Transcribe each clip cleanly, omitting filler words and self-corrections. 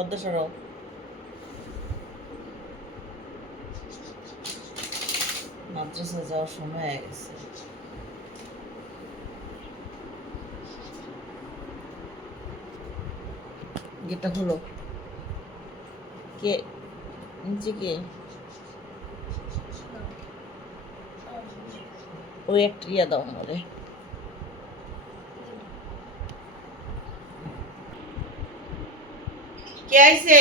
পদ্মা সরো। মাদ্রাসা যাওয়ার সময় হয়ে গেছে। গেটটা হলো কে? নিচে কে? ওই একটা ইয়া দাও মরে। কে আইছে?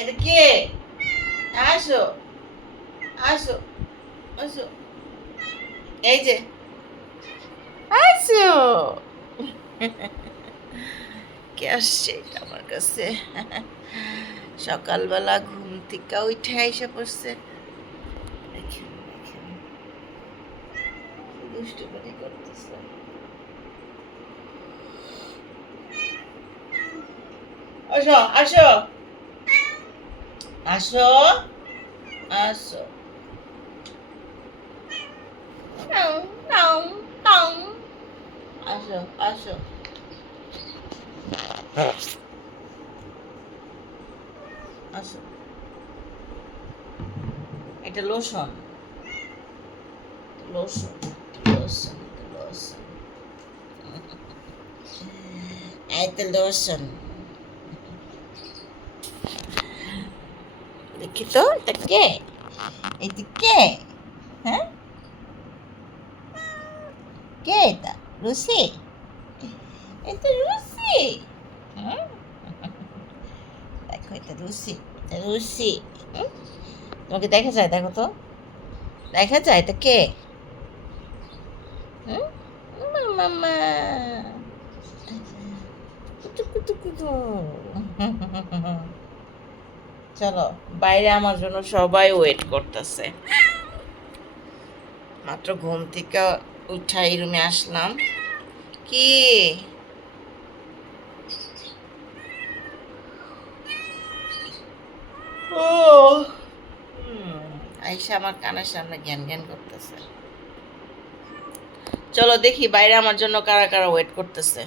এটা কে? আসো আসো আসো, এই যে আসো। কে আসছে এটা আমার কাছে? সকালবেলা ঘুম থেকে উঠে এসে পড়ছে। দেখেন দেখেন দুষ্টুমি করতেছে। আসো আসো আসো আসো। নাও নাও নাও। আসো আসো আসো। এটা লোশন লোশন লোশন লোশন। এই তো লোশন। দেখি তো এটা কে? এটা কে? হ্যাঁ, কে এটা? রুসি? এটা রুসি? হুম? দেখো এটা রুসি, এটা রুসি। হুম? তোমাকে দেখা যায়? দেখো তো, দেখা যায় এটা কে? হুম? মামা কুতু কুতু কুতু। চলো, বাইরে আমার জন্য সবাই ওয়েট করতেছে। মাত্র ঘুম থেকে উঠা এই রুমে আসলাম। কি ও আইসা আমার কানের সামনে জ্ঞান জ্ঞান করতেছে। চলো দেখি বাইরে আমার জন্য কারা কারা ওয়েট করতেছে।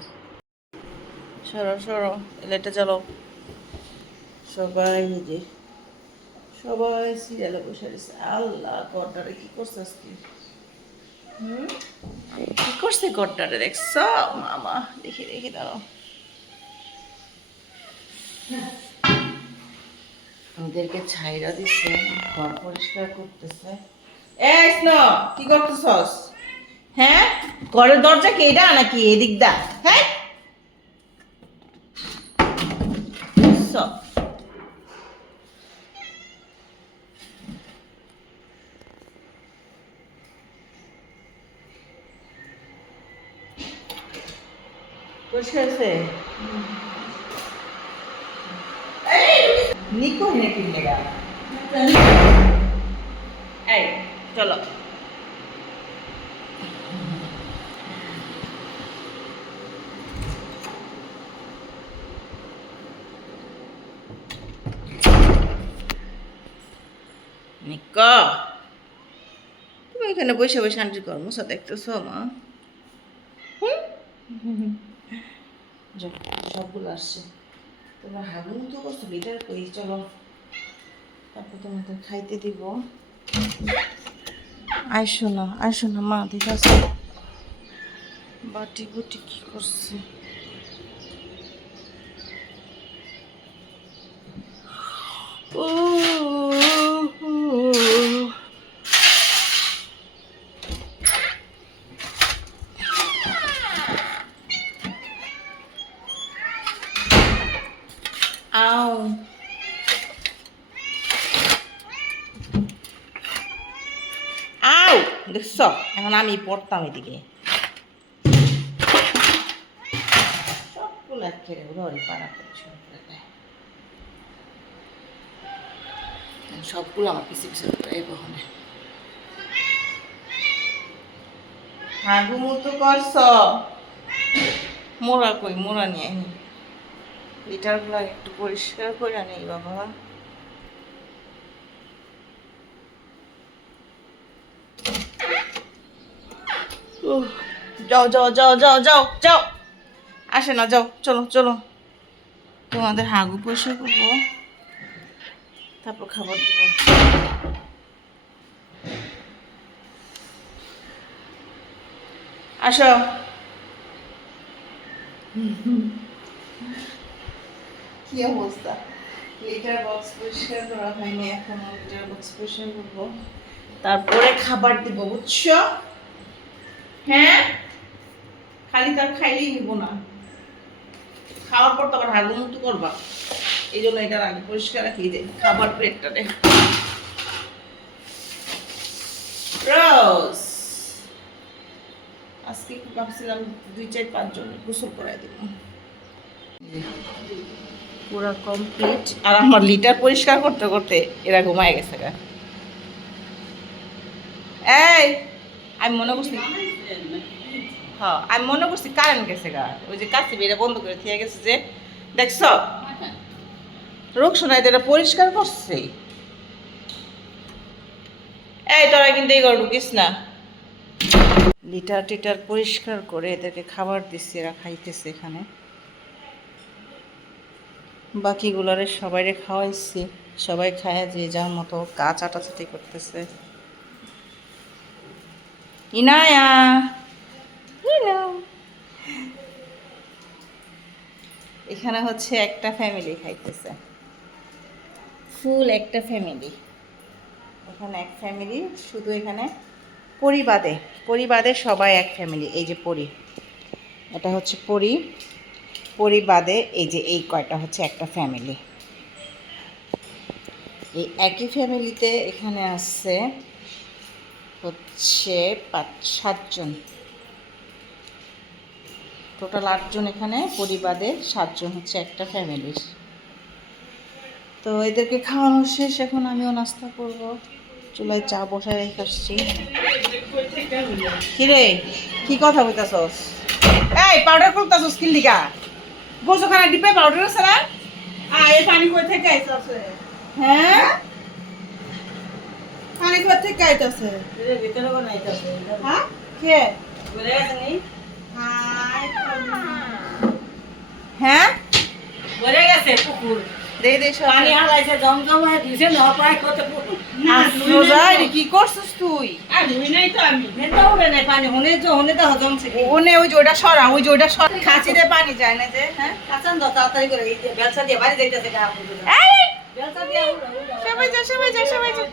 সরো সরো, এলেটা চলো। সবাই যে সবাই সিরিয়ালে বসে রয়েছে। আল্লাহ, গড্ডারে কি করছে আজকে? হুম, কি করছে গড্ডারে দেখছো? মামা দেখি দেখি দাঁড়াও। ওদেরকে ছাইরা দিচ্ছে, ঘর পরিষ্কার করতেছে। এই স্নো, কি করতেছস? হ্যাঁ, ঘরের দরজা কি এটা নাকি এদিক দা? হ্যাঁ, সব পরিষ্কার আছে। নিকো হেনে কিনে গা। এই চলো। নিকো, তুমি এখানে বসে বসে আন্টির কর্মসা দেখতেছো মা? হুম, যাও, সবগুলো আসছে। তোমরা হাগুন তো করছো, লিটার কই চলো, তারপর তোমাদের খাইতে দিব। আইসো না মা, ঠিক আছে? বাটি বুটি কি করছে? ও আও, আও, দেখছ? এখন আমি পড়তাম এদিকে। সবগুলো খেয়ে উড়ি পাড়া করছে। সবগুলো আমার পিছিয়ে পিছিয়ে এই বহনে হাগু মতো করছ। মোড়া কই, মোড়া নিয়ে আনি। লিটারগুলো একটু পরিষ্কার করে নেই বাবা। উহ, যাও যাও যাও যাও যাও যাও। আসে না, যাও চলো চলো। তোমাদের হাগু পরিষ্কার করবো, তারপর খাবার দেবো। আসো। কি অবস্থা, লিটার বক্স পরিষ্কার করা হয়নি এখনো, লিটার বক্স পরিষ্কার করবো, তারপরে খাবার দিব, বুঝছো? হ্যাঁ, খালি তার খাইলেই নিব না, খাওয়ার পর তো আবার হাগু মুতু করবা, এই জন্য এটার আগে পরিষ্কার রাখি যে খাবার প্লেটটারে। রোজ আজকে ভাবছিলাম 2-4-5 জন গোসল করাই দিব, পুরো কমপ্লিট। আর আমার লিটার পরিষ্কার করতে করতে এরা ঘুমায় গেছে গা। এই আমি মনে করছি, হ্যাঁ আমি মনে করছি কারেন্ট গেছে গা, ওই যে কাছে বেড়ে বন্ধ করে দিয়ে গেছে যে, দেখছ রোকসোনা এটা পরিষ্কার করছে। এই তোরা কিন্তু এই ঘর ঢুকিস না। লিটার টিটার পরিষ্কার করে এদেরকে খাবার দিচ্ছি, এরা খাইতেছে এখানে। বাকিগুলারে সবাইরে খাওয়াইছি, সবাই খায় যে যার মতো গা চাটাচাটি করতেছে। ইনায়া এখানে হচ্ছে একটা ফ্যামিলি খাইতেছে, ফুল একটা ফ্যামিলি। এখানে এক ফ্যামিলি শুধু, এখানে পরিবাদে পরিবাদে সবাই এক ফ্যামিলি। এই যে পরি, এটা হচ্ছে পরিবাদে এই যে এই কয়টা হচ্ছে একটা ফ্যামিলি। এই একই ফ্যামিলিতে এখানে আছে হচ্ছে 5-7 জন, টোটাল 8 জন এখানে পরিবাদে, 7 জন হচ্ছে একটা ফ্যামিলির। তো এদেরকে খাওয়ানো শেষ, এখন আমিও নাস্তা করব। চুলায় চা বসায় রেখে আসছি। কিরে কি কথা বলতেছস? এই পাউডার করতেছস কি লিগা? গোসখানা ডিপে পাউডার আছে না? এই পানি কই থেকে আইতাছে? হ্যাঁ, পানি কই থেকে আইতাছে? এর ভিতরে কোন আইতাছে? হ্যাঁ কে বলে গেছে? হ্যাঁ বলে গেছে পুকুর, দে দে পানি হালাইছে, জমজম হয়ে দিছে, না পায় কত পুকুর। না রোজাই কি করছিস তুই? আমি নাই তো, আমি ভেতরে উড়ে নাই পানি, হনে যে হনে তো জমছে, ওনে ওই যে ওটা সরা, ওই যে ওটা সরা, খাঁচি দে পানি যায় না যে। হ্যাঁ কাঁচান দাও তাড়াতাড়ি করে, এই যে বেলসা দিয়ে বাড়ি যাইতেছে গা পুকুর, এই বেলসা দিয়ে সবাই যা সবাই যা সবাই যা,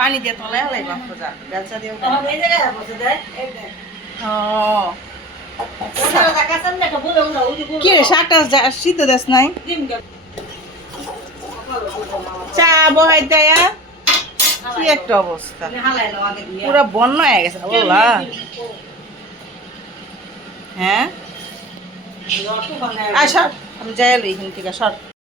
পানি দিয়ে তলায় হালাই বাপ রোজা, বেলসা দিয়ে ওটা এই জায়গায় বসে দেয়। এই দেখ কি রে শাকটা সিদ্ধ দেশ নাই, চা বহাই দেয়, কি একটা অবস্থা, পুরো বন্যা হয়ে গেছে বলা। হ্যাঁ আমি যাই এখান থেকে সর।